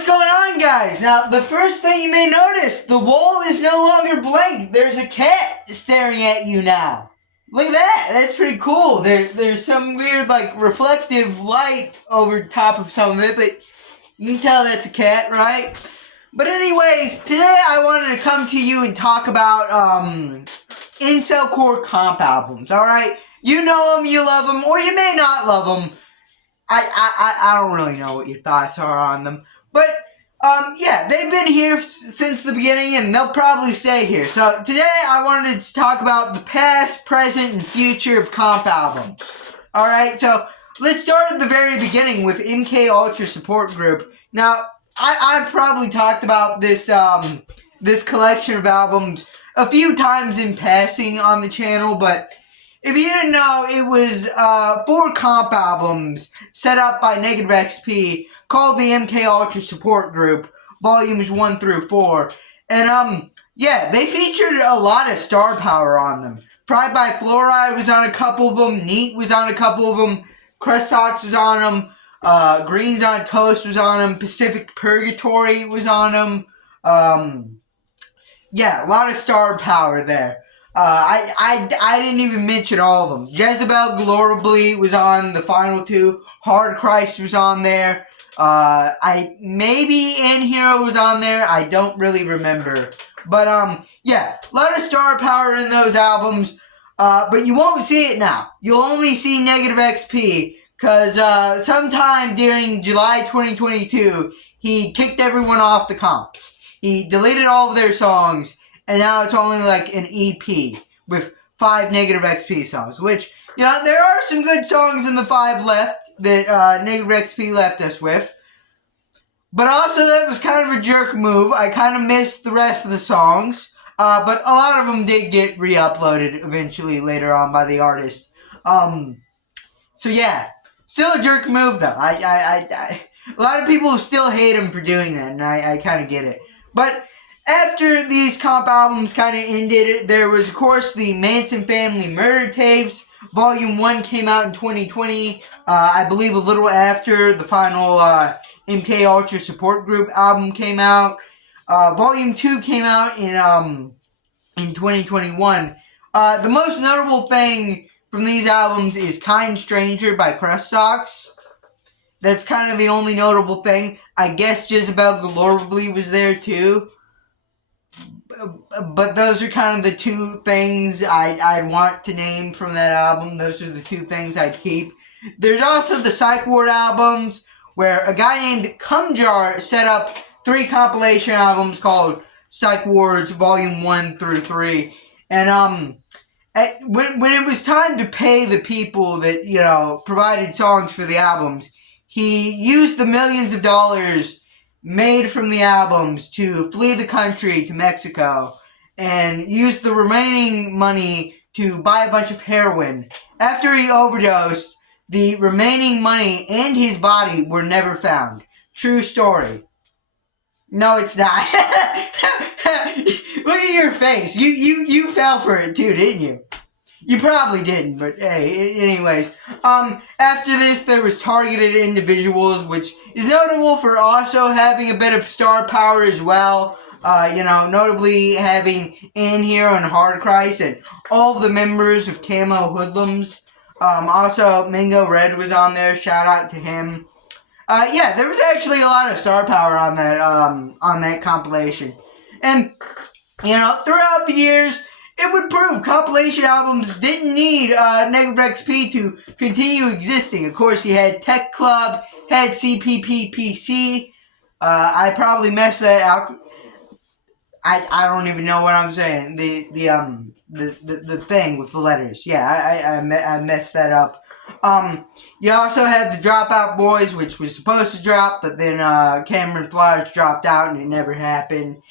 What's going on, guys? Now, the first thing you may notice, the wall is no longer blank. There's a cat staring at you now. Look at that. That's pretty cool. There's some weird, reflective light over top of some of it, but you can tell that's a cat, right? But anyways, today I wanted to come to you and talk about, Incelcore comp albums, alright? You know them, you love them, or you may not love them. I don't really know what your thoughts are on them. But, yeah, they've been here since the beginning, and they'll probably stay here. So, today I wanted to talk about the past, present, and future of comp albums. Alright, so, let's start at the very beginning with MK Ultra Support Group. Now, I've probably talked about this, this collection of albums a few times in passing on the channel, but if you didn't know, it was 4 comp albums set up by Negative XP called the MK Ultra Support Group, volumes 1 through 4. And, yeah, they featured a lot of star power on them. Pride by Fluoride was on a couple of them, Neat was on a couple of them, Crust Socks was on them, Greens on Toast was on them, Pacific Purgatory was on them. Yeah, a lot of star power there. I didn't even mention all of them. Jezebel Glorably was on the final 2. Hard Christ was on there. Maybe In Hero was on there. I don't really remember. But, yeah, a lot of star power in those albums. But you won't see it now. You'll only see Negative XP. Because, sometime during July 2022, he kicked everyone off the comps. He deleted all of their songs. And now it's only like an EP with 5 Negative XP songs. Which, you know, there are some good songs in the 5 left that Negative XP left us with. But also that was kind of a jerk move. I kind of missed the rest of the songs. But a lot of them did get re-uploaded eventually later on by the artist. So yeah. Still a jerk move though. A lot of people still hate him for doing that. And I kind of get it. But after these comp albums kind of ended, there was, of course, the Manson Family Murder Tapes. Volume 1 came out in 2020, I believe a little after the final MK Ultra Support Group album came out. Volume 2 came out in 2021. The most notable thing from these albums is Kind Stranger by Crust Socks. That's kind of the only notable thing. I guess Jezebel Glorably was there too. But those are kind of the 2 things I'd want to name from that album. Those are the 2 things I'd keep. There's also the Psych Ward albums, where a guy named Cumjar set up 3 compilation albums called Psych Wards Volume 1 through 3. And when it was time to pay the people that, you know, provided songs for the albums, he used the millions of dollars made from the albums to flee the country to Mexico and used the remaining money to buy a bunch of heroin. After he overdosed, the remaining money and his body were never found. True story. No, it's not. Look at your face. You fell for it too, didn't you? You probably didn't, but hey, anyways. After this, there was Targeted Individuals, which is notable for also having a bit of star power as well. You know, notably having In Hero and Hard Christ and all of the members of Camo Hoodlums. Also, Mingo Red was on there. Shout out to him. Yeah, there was actually a lot of star power on that compilation. And, you know, throughout the years, it would prove compilation albums didn't need Negative XP to continue existing. Of course, you had Tech Club, had CPPPC. I probably messed that out. I don't even know what I'm saying. The thing with the letters. Yeah, I messed that up. You also had the Dropout Boys, which was supposed to drop, but then Cameron Flowers dropped out and it never happened.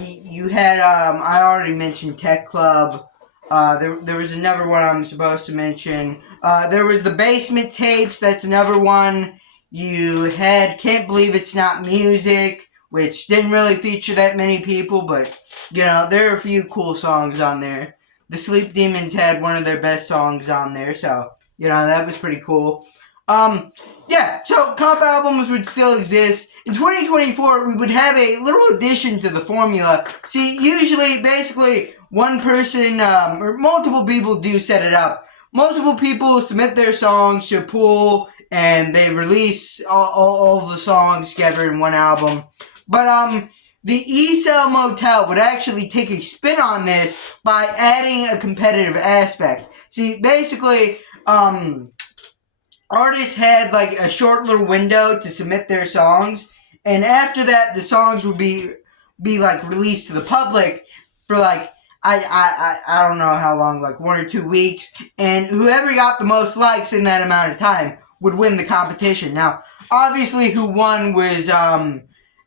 You had, I already mentioned Tech Club. There was another one I'm supposed to mention. There was the Basement Tapes, that's another one. You had Can't Believe It's Not Music, which didn't really feature that many people, but, you know, there are a few cool songs on there. The Sleep Demons had one of their best songs on there, so, you know, that was pretty cool. Yeah, so comp albums would still exist. in 2024, we would have a little addition to the formula. See, usually, basically, one person or multiple people do set it up. Multiple people submit their songs to a pool, and they release all of the songs together in one album. But the E-Cell Motel would actually take a spin on this by adding a competitive aspect. See, basically, artists had like a short little window to submit their songs, and after that, the songs would be like released to the public for like I don't know how long, like 1 or 2 weeks, and whoever got the most likes in that amount of time would win the competition. Now, obviously, who won was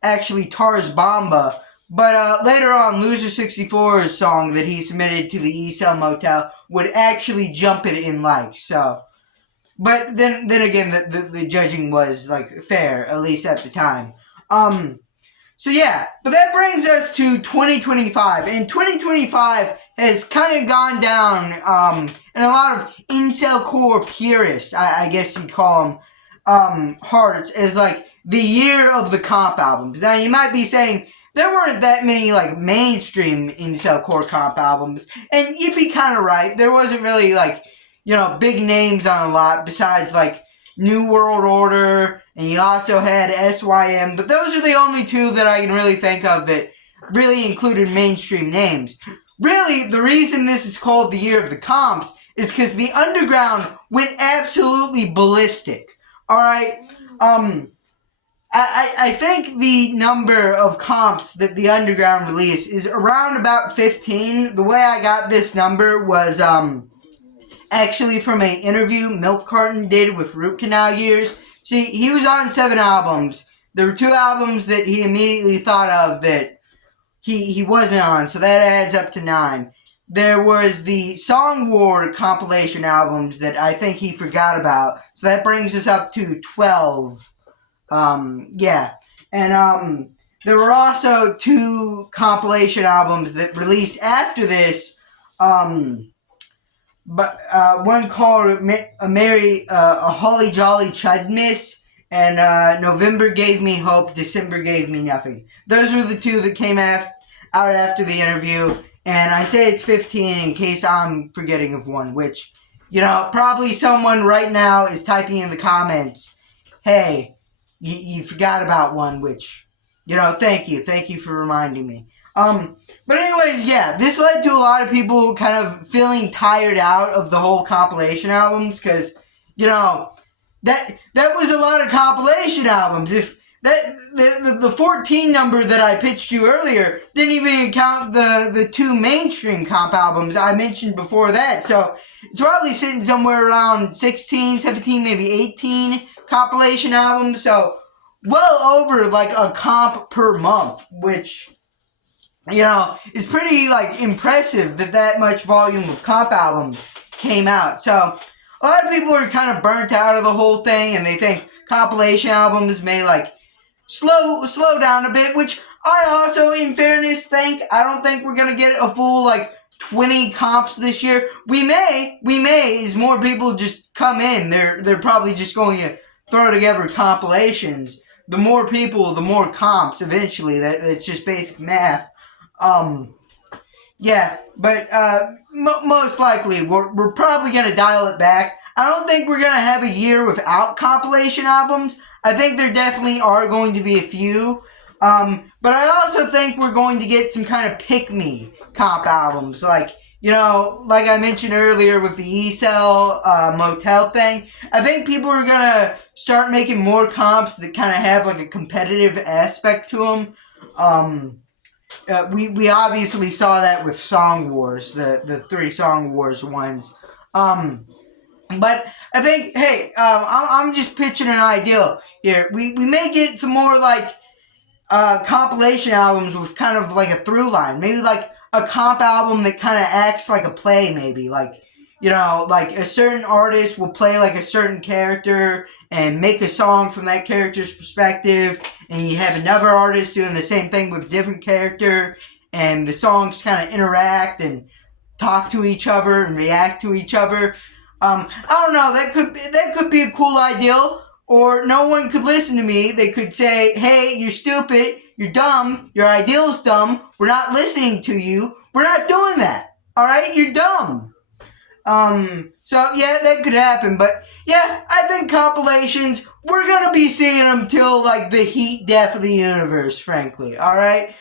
actually Tars Bomba, but later on, Loser 64's song that he submitted to the E-Cell Motel would actually jump it in likes. So, but then again, the judging was like fair, at least at the time. So yeah, but that brings us to 2025, and 2025 has kind of gone down in a lot of Incelcore purists, I guess you'd call them, hearts, as like the year of the comp albums. Now you might be saying there weren't that many like mainstream Incelcore comp albums, and you'd be kind of right. There wasn't really like, you know, big names on a lot besides like New World Order, and you also had SYM, but those are the only two that I can really think of that really included mainstream names. Really, the reason this is called the year of the comps is because the underground went absolutely ballistic. Alright? I think the number of comps that the underground released is around about 15. The way I got this number was, actually from an interview Milk Carton did with Root Canal Years. See, he was on 7 albums. There were 2 albums that he immediately thought of that he wasn't on, so that adds up to 9. There was the Song War compilation albums that I think he forgot about, so that brings us up to 12. Yeah. And there were also 2 compilation albums that released after this, but one called a Holly Jolly Chudmas, and November Gave Me Hope, December Gave Me Nothing. Those were the 2 that came out after the interview, and I say it's 15 in case I'm forgetting of one, which, you know, probably someone right now is typing in the comments, hey, you forgot about one, which, you know, thank you for reminding me. But anyways, yeah, this led to a lot of people kind of feeling tired out of the whole compilation albums, because, you know, that was a lot of compilation albums. If that the 14 number that I pitched you earlier didn't even count the 2 mainstream comp albums I mentioned before that, so it's probably sitting somewhere around 16, 17, maybe 18 compilation albums, so well over like a comp per month, which, you know, it's pretty, like, impressive that much volume of comp albums came out. So, a lot of people are kind of burnt out of the whole thing, and they think compilation albums may, like, slow down a bit, which I also, in fairness, think. I don't think we're gonna get a full, like, 20 comps this year. We may, as more people just come in. They're probably just going to throw together compilations. The more people, the more comps, eventually. That's just basic math. Yeah, but most likely we're probably gonna dial it back. I don't think we're gonna have a year without compilation albums. I think there definitely are going to be a few, but I also think we're going to get some kind of pick-me comp albums, like, you know, like I mentioned earlier with the E-Cell Motel thing. I think people are gonna start making more comps that kind of have like a competitive aspect to them. We obviously saw that with Song Wars, the 3 Song Wars ones. But I think, hey, I'm just pitching an idea here. We may get some more, like, compilation albums with kind of like a through line. Maybe like a comp album that kind of acts like a play, maybe. Like, you know, like a certain artist will play like a certain character and make a song from that character's perspective, and you have another artist doing the same thing with a different character, and the songs kind of interact and talk to each other and react to each other. I don't know, that could be a cool idea, or no one could listen to me. They could say, hey, you're stupid, you're dumb, your ideal's dumb, we're not listening to you, we're not doing that, alright? You're dumb. So yeah, that could happen, but yeah, I think compilations, we're gonna be seeing them till, like, the heat death of the universe, frankly, alright?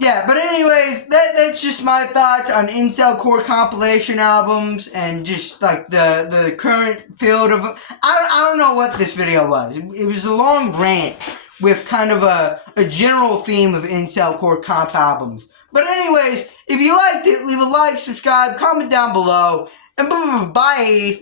Yeah, but anyways, that's just my thoughts on Incelcore compilation albums and just, like, the current field of... I don't know what this video was. It was a long rant with kind of a general theme of Incelcore comp albums. But anyways, if you liked it, leave a like, subscribe, comment down below, and bye!